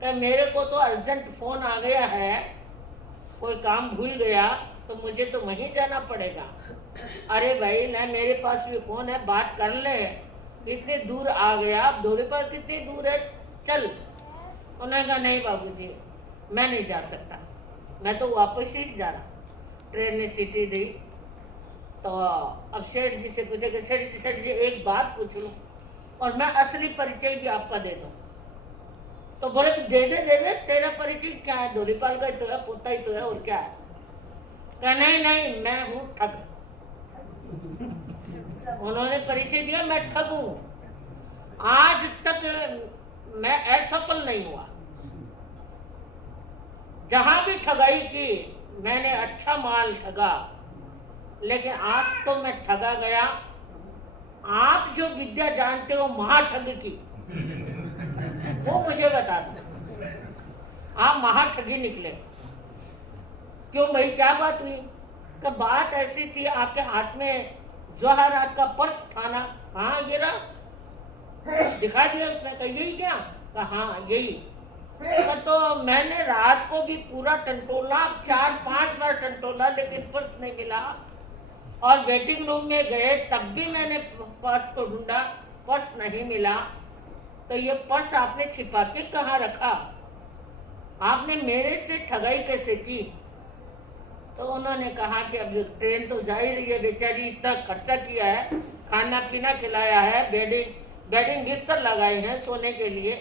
क्या मेरे को तो अर्जेंट फोन आ गया है, कोई काम भूल गया तो मुझे तो वहीं जाना पड़ेगा। अरे भाई ना, मेरे पास भी फोन है, बात कर ले, इतने दूर आ गया, अब धोलीपाल कितनी दूर है, चल। उन्होंने कहा नहीं बाबूजी, मैं नहीं जा सकता, मैं तो वापस ही जा रहा। ट्रेन ने सीटी दी तो अब शेठ जी से पूछे कि सेठ जी एक बात पूछ लूं और मैं असली परिचय भी आपका दे दूं। तो बोले दे दे, तेरा परिचय क्या है? धोलीपाल का ही तो है, पोता ही तो है, और क्या है? कहा नहीं मैं हूँ ठग। उन्होंने परिचय दिया, मैं ठग हूँ, आज तक मैं असफल नहीं हुआ। जहां भी ठगाई की मैंने अच्छा माल ठगा, लेकिन आज तो मैं ठगा गया। आप जो विद्या जानते हो महाठग की, वो मुझे बता दो, आप महाठगी निकले। क्यों भाई, क्या बात हुई? कि बात ऐसी थी, आपके हाथ में जवाहरात का पर्स था ना? हाँ ये रहा, दिखा दिया उसने। कहा यही क्या? कहा हाँ यही। तो मैंने रात को भी पूरा टंटोला, 4-5 बार टंटोला, लेकिन पर्स नहीं मिला। और वेटिंग रूम में गए तब भी मैंने पर्स को ढूंढा, पर्स नहीं मिला। तो ये पर्स आपने छिपा के कहाँ रखा? आपने मेरे से ठगाई कैसे की? तो उन्होंने कहा कि अब ट्रेन तो जा ही रही है, बेचारी इतना खर्चा किया है, खाना पीना खिलाया है, बेडिंग बिस्तर लगाए हैं सोने के लिए,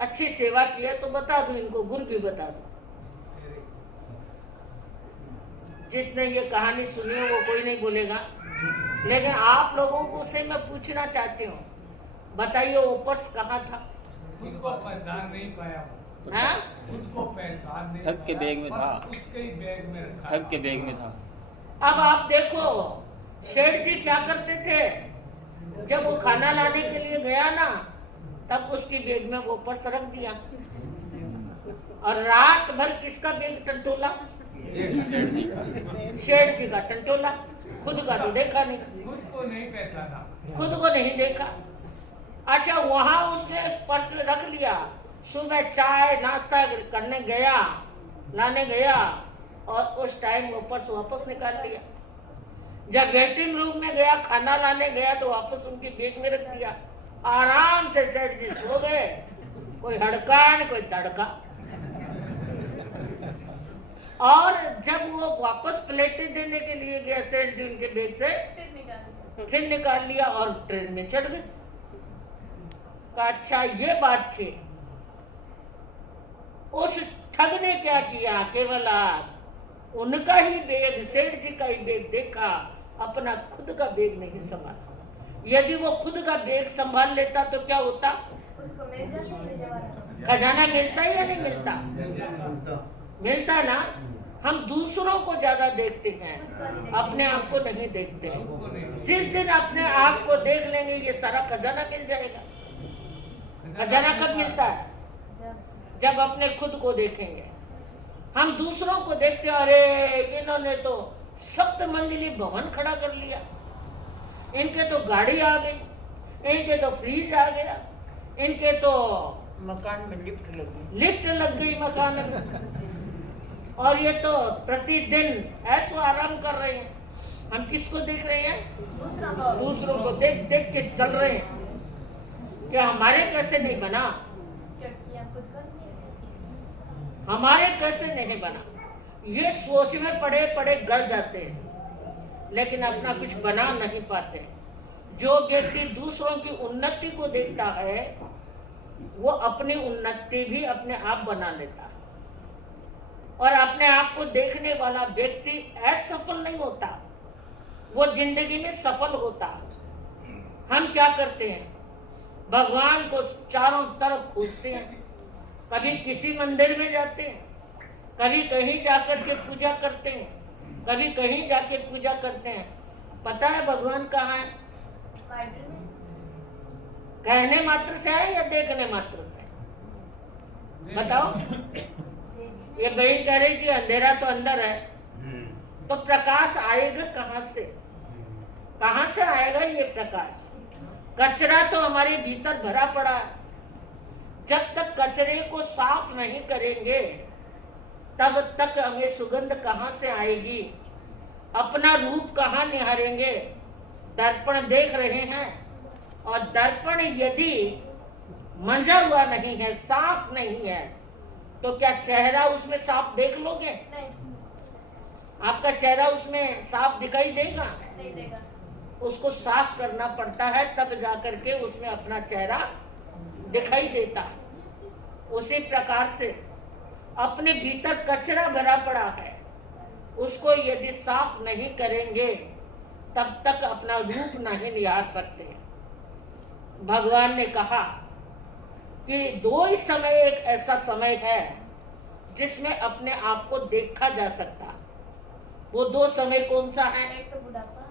अच्छी सेवा की है, तो बता दूं इनको, गुर भी बता दूं। जिसने ये कहानी सुनी हो वो कोई नहीं बोलेगा, लेकिन आप लोगों को से मैं पूछना चाहती हूँ, बताइए वो पर्स कहाँ था? खुद को पहचान नहीं पाया, हाँ? खुद को पहचान नहीं ठग के पाया, बैग में बस था। उसके ही बैग में रखा ठग के बैग में था। अब आप देखो शेठ जी क्या करते थे, जब वो खाना लाने के लिए गया ना, तब उसकी बैग में वो पर्स रख दिया और रात भर किसका बैग टंटोला? शेठ जी का टंटोला, खुद का तो देखा नहीं, खुद को नहीं पहचाना। खुद को नहीं देखा। अच्छा, वहां उसने पर्स रख लिया, सुबह चाय नाश्ता करने गया, लाने गया और उस टाइम वो पर्स वापस निकाल लिया। जब वेटिंग रूम में गया, खाना लाने गया तो वापस उनकी बैग में रख दिया। आराम से सेठ जी सो गए, कोई हड़कान कोई तड़का। और जब वो वापस प्लेटें देने के लिए गया सेठ जी उनके बैग से, फिर निकाल लिया और ट्रेन में चढ़ गए। कहा अच्छा ये बात थी। उस ठग ने क्या किया, केवल उनका ही बैग, सेठ जी का ही बैग देखा, अपना खुद का बैग नहीं संभाला। यदि वो खुद का बैग संभाल लेता तो क्या होता? खजाना मिलता या नहीं मिलता? मिलता ना। हम दूसरों को ज्यादा देखते हैं, अपने आप को नहीं देखते हैं। जिस दिन अपने आप को देख लेंगे ये सारा खजाना मिल जाएगा। खजाना कब मिलता है? जब अपने खुद को देखेंगे। हम दूसरों को देखते, अरे इन्होंने तो 7 मंजिली भवन खड़ा कर लिया, इनके तो गाड़ी आ गई, इनके तो फ्रिज आ गया, इनके तो मकान में लिफ्ट लग गई मकान में, और ये तो प्रतिदिन ऐसो आराम कर रहे हैं। हम किसको देख रहे हैं? दूसरों को देख देख के चल रहे हैं। क्या हमारे कैसे नहीं बना? हमारे कैसे नहीं बना? ये सोच में पड़े पड़े गड़ जाते हैं, लेकिन अपना कुछ बना नहीं पाते। जो व्यक्ति दूसरों की उन्नति को देखता है वो अपनी उन्नति भी अपने आप बना लेता है, और अपने आप को देखने वाला व्यक्ति असफल नहीं होता, वो जिंदगी में सफल होता। हम क्या करते हैं? भगवान को चारों तरफ खोजते हैं, कभी किसी मंदिर में जाते हैं, कभी कहीं जाकर के पूजा करते हैं, कभी कहीं जाके पूजा करते हैं। पता है भगवान कहाँ है? कहने मात्र से है या देखने मात्र से? बताओ। ये बहन कह रही थी अंधेरा तो अंदर है, तो प्रकाश आएगा कहाँ से? कहाँ से आएगा ये प्रकाश? कचरा तो हमारे भीतर भरा पड़ा है। जब तक कचरे को साफ नहीं करेंगे तब तक हमें सुगंध कहाँ से आएगी? अपना रूप कहाँ निहारेंगे? दर्पण देख रहे हैं, और दर्पण यदि मंजा हुआ नहीं है, साफ नहीं है, तो क्या चेहरा उसमें साफ देख लोगे? नहीं। आपका चेहरा उसमें साफ दिखाई देगा? नहीं देगा। उसको साफ करना पड़ता है, तब जाकर के उसमें अपना चेहरा दिखाई देता है। उसी प्रकार से अपने भीतर कचरा भरा पड़ा है, उसको यदि साफ नहीं करेंगे तब तक अपना रूप नहीं निहार सकते। भगवान ने कहा कि 2 ही समय, एक ऐसा समय है जिसमें अपने आप को देखा जा सकता। वो 2 समय कौन सा है? एक तो बुढ़ापा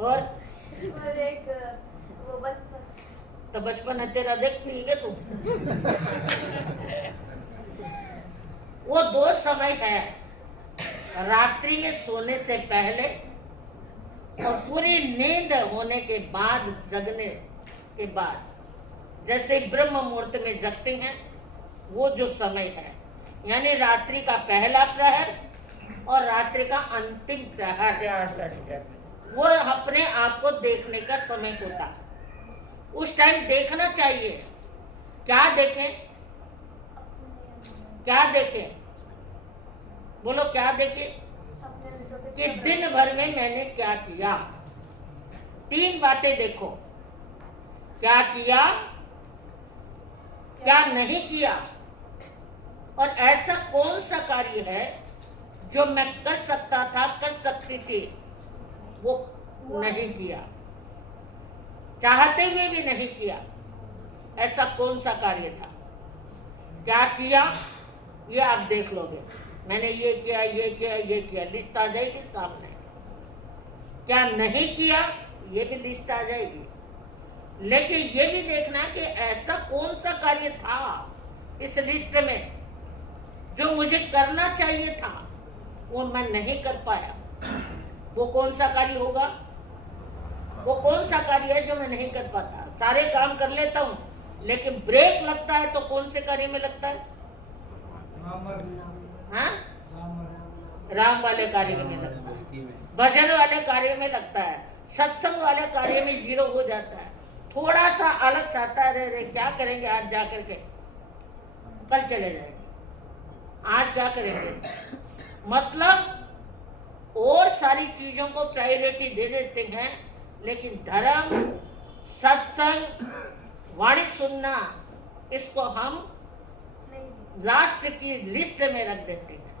और एक वो बचपन। तो बचपन है तेरा, देखती है तू। वो 2 समय है, रात्रि में सोने से पहले और पूरी नींद होने के बाद, जगने के बाद। जैसे ब्रह्म मुहूर्त में जगते हैं, वो जो समय है, यानी रात्रि का पहला प्रहर और रात्रि का अंतिम प्रहर, वो अपने आप को देखने का समय होता है। उस टाइम देखना चाहिए। क्या देखें? क्या देखें? बोलो क्या देखें? कि दिन भर में मैंने क्या किया। 3 बातें देखो, क्या किया, क्या नहीं किया, और ऐसा कौन सा कार्य है जो मैं कर सकता था, कर सकती थी, वो नहीं किया, चाहते हुए भी नहीं किया। ऐसा कौन सा कार्य था? क्या किया ये आप देख लोगे। मैंने ये किया, ये किया, ये किया, लिस्ट आ जाएगी सामने। क्या नहीं किया ये भी लिस्ट आ जाएगी। लेकिन ये भी देखना कि ऐसा कौन सा कार्य था इस लिस्ट में जो मुझे करना चाहिए था, वो मैं नहीं कर पाया। वो कौन सा कार्य होगा? वो कौन सा कार्य है जो मैं नहीं कर पाता? सारे काम कर लेता हूँ, लेकिन ब्रेक लगता है तो कौन से कार्य में लगता है? हाँ, राम वाले कार्य में लगता है, भजन वाले कार्य में लगता है, सत्संग वाले कार्य में जीरो हो जाता है। थोड़ा सा अलग चाहता है, रे क्या करेंगे आज जा करके, कल चले जाएंगे, आज क्या करेंगे। मतलब और सारी चीजों को प्रायोरिटी दे देते हैं, लेकिन धर्म, सत्संग, वाणी सुनना, इसको हम लास्ट की लिस्ट में रख देते हैं,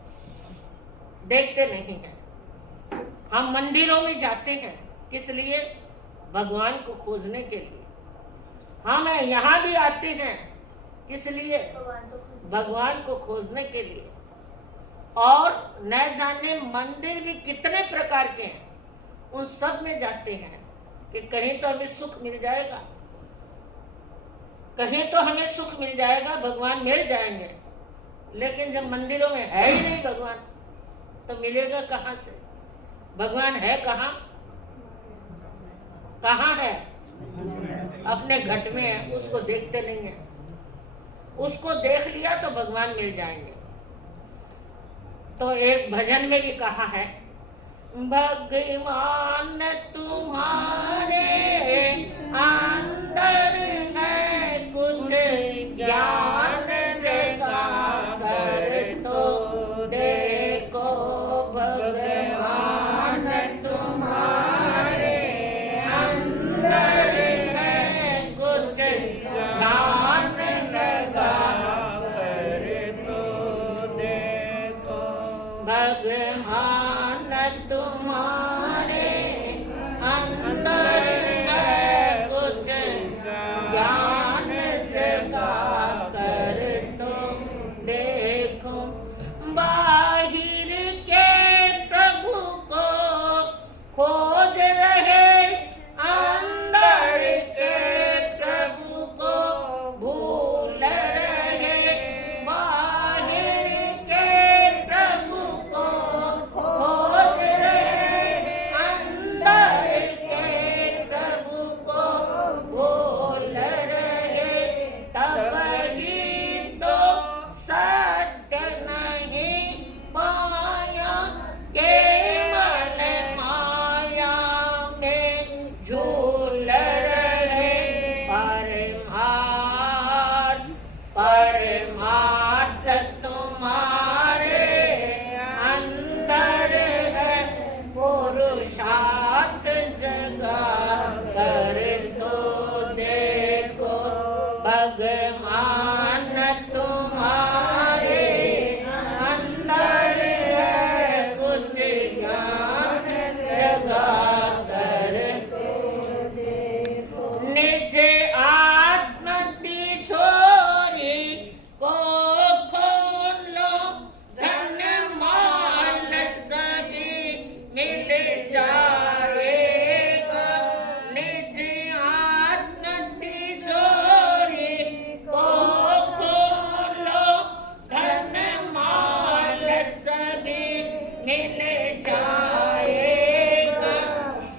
देखते नहीं हैं। हम मंदिरों में जाते हैं किस लिए? भगवान को खोजने के लिए। हम यहाँ भी आते हैं इसलिए भगवान को खोजने के लिए। और न जाने मंदिर भी कितने प्रकार के हैं, उन सब में जाते हैं कि कहीं तो हमें सुख मिल जाएगा, कहीं तो हमें सुख मिल जाएगा, भगवान मिल जाएंगे। लेकिन जब मंदिरों में है ही नहीं भगवान, तो मिलेगा कहाँ से? भगवान है कहाँ? कहाँ है? अपने घट में है, उसको देखते नहीं है। उसको देख लिया तो भगवान मिल जाएंगे। तो एक भजन में भी कहा है, भगवान तुम्हारे अंदर है कुछ ज्ञान जगा कर तो देखो, भगवान तुम्हारे अंदर है कुछ ज्ञान जगा कर तो देखो, भगवान तुम्हारे अंदर है कुछ ज्ञान जगा कर तुम देखो, बाहिर के प्रभु को खोज रहे, अंदर के प्रभु को भूल रहे, बाहिर के प्रभु को खोज रहे, अंदर के प्रभु को भूल रहे, तब ही तो सत्य नहीं पाया, केवल माया में झूल रहे, परमार्थ तुम्हारे अंदर है, पुरुषार्थ जगा कर तो देखो, भगवान तुम्हारे अंदर है कुछ ज्ञान जगा कर तो देखो, निज आत्म तिजोरी को खोलो, धन मान सभी मिल जाएगा, निज आत्म तिजोरी को खोलो, धन मान सभी मिल जाएगा,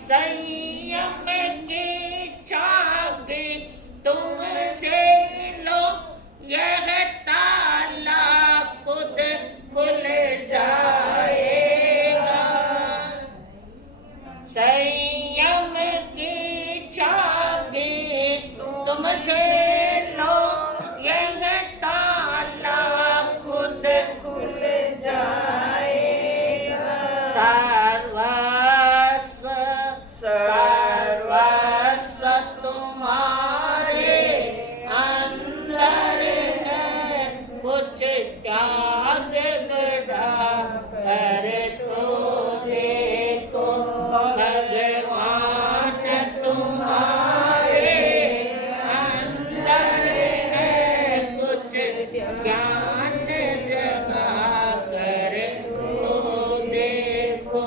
संयम की चाबी तुमसे लो, यह ताला खुद खुल जाएगा, संयम की चाबी तुमसे लो, यह ताला खुद खुल जाएगा, सर्वस्व सर्वस्व तुम्हारे अंदर है, कुछ त्याग गदा कर तो देखो, भगवान तुम्हारे अंदर है कुछ ज्ञान जगा कर तो देखो,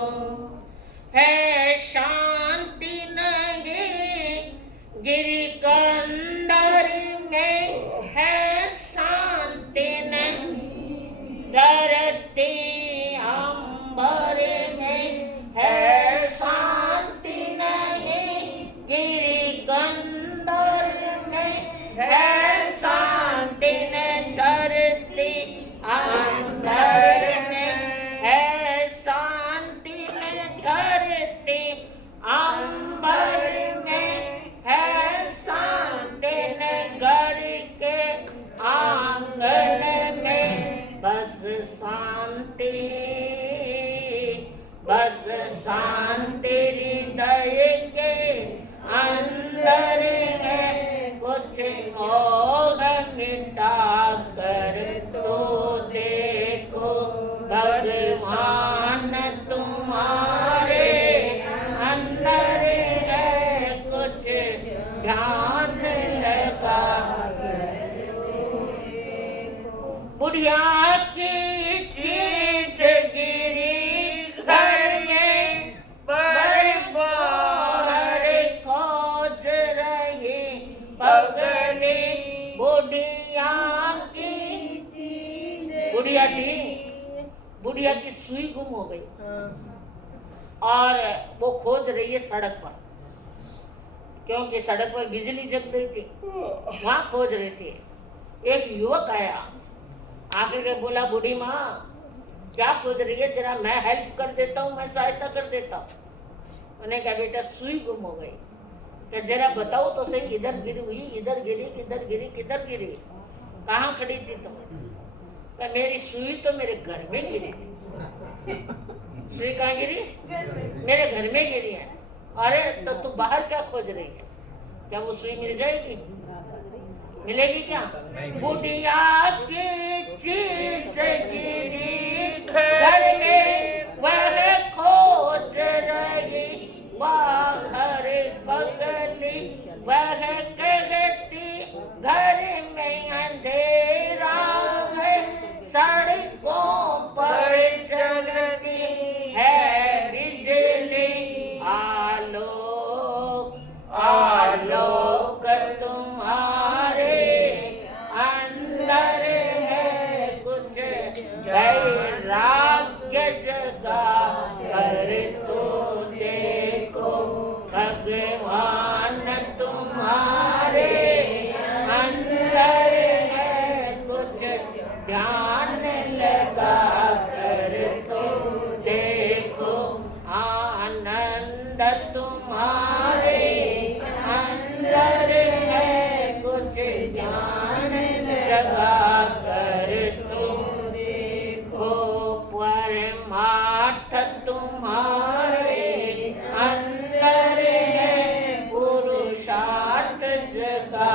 धरती अंबर में है शांति नहीं, गिरी कंदर में है शांति नहीं, धरती अंबर में है शांति नहीं, धरती अंबर में है शांति नहीं, घर के आंगन में बस शांति, बस शांति हृदय के अंदर है, कुछ मोह मिटा कर तो देखो, भगवान तुम्हारे अंदर है, कुछ ध्यान लगा बुढ़िया की चीज गिरी घर में, पर बाहर खोज रही पगली बुढ़िया की चीज। बुढ़िया थी, बुढ़िया की सुई गुम हो गई और वो खोज रही है सड़क पर, क्योंकि सड़क पर बिजली जग रही थी, वहां खोज रही थी। एक युवक आया, आके के बोला, बूढ़ी माँ क्या खोज रही है, जरा मैं हेल्प कर देता हूँ, मैं सहायता कर देता हूँ। मैंने कहा बेटा सुई गुम हो गई, क्या जरा बताओ तो सही, इधर गिरी हुई, इधर गिरी, किधर गिरी, किधर गिरी, कहाँ खड़ी थी तुम? क्या मेरी सुई तो मेरे घर में गिरी थी। सुई कहाँ गिरी? मेरे घर में गिरी है। अरे तो तू बाहर क्या खोज रही है? क्या वो सुई मिल जाएगी? मिलेगी क्या? बुढ़िया की चीज गिरी घर में, वह खोज रही बाहर पगली, वह कहती घर में अंधेरा है, सड़कों पर जलती है बिजली, आलोक आलोक तुम्हारे अंदर है, कुछ वैराग्य जगा कर तो देखो, भगवान तुम्हारे अंदर है, कुछ ध्यान लगा कर तो देखो, आनंद तुम्हारे अंदर है, कुछ ज्ञान जगा कर तो देखो, परमार्थ तुम्हारे अंदर है, पुरुषार्थ जगा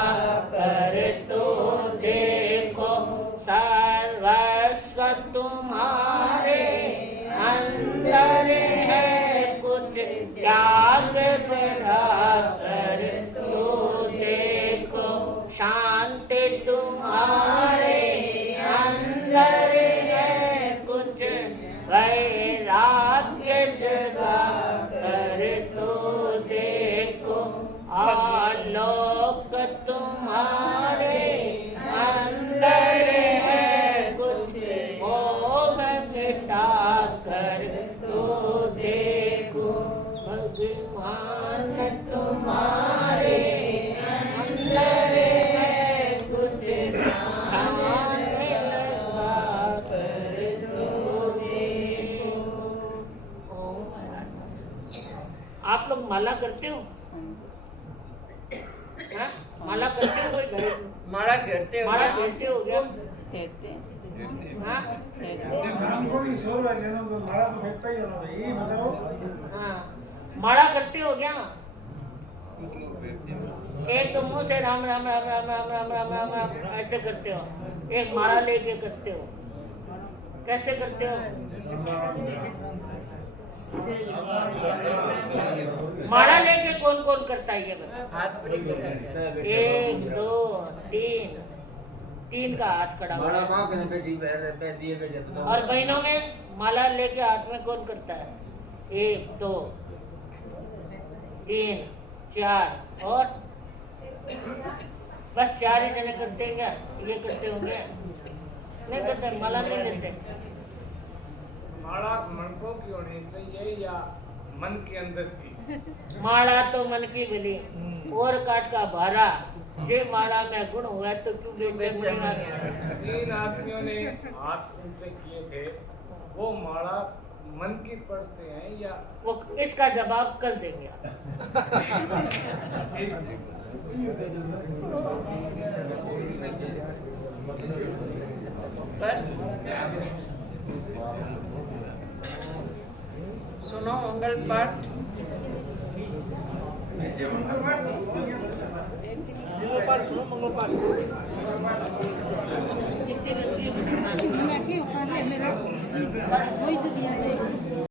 कर तो देखो, सर्वस्व तुम्हारे अंदर है, कुछ त्याग बढ़ा कर तो देखो, शांति तुम्हारे अंदर है, कुछ वैराग्य जगा कर तो देखो, आलोक तुम्हारे अंदर है, कुछ मोह मिटा कर तो देखो, भगवान तुम्हारे अंदर है, कुछ ध्यान लगा कर तो देखो। आप लोग माला करते हो? हाँ? माला करते हो? कोई घर माला फेरते हो? माला फेरते हो क्या? फेरते हैं। हाँ? हाँ, माला करते हो क्या? एक तो मुंह से राम राम राम राम राम राम राम राम राम ऐसे करते हो, एक माला लेके करते हो। कैसे करते हो? माला लेके कौन कौन करता है ये बता? हाथ बड़ी कर 1 2 3 3 का हाथ खड़ा हुआ है। और बहनों में माला लेके हाथ में कौन करता है? 1 2 3 4 और बस 4 ही जने करते हैं क्या? ये करते होंगे? नहीं करते, माला नहीं लेते। माला मन को की होनी चाहिए या मन के अंदर की? माला तो मन की बली और काट का भारा, जे माला में गुण हुआ तो क्यों बेचैन होना? तीन आदमियों ने हाथ ऊंचे किए थे, वो माला मन की पढ़ते हैं या वो इसका जवाब कल देंगे। बस सुनो मंगल पाठ। मंगल पाठ सुनो, मंगल पाठ। मैं क्यों खाने मेरा सोई तो दिया नहीं।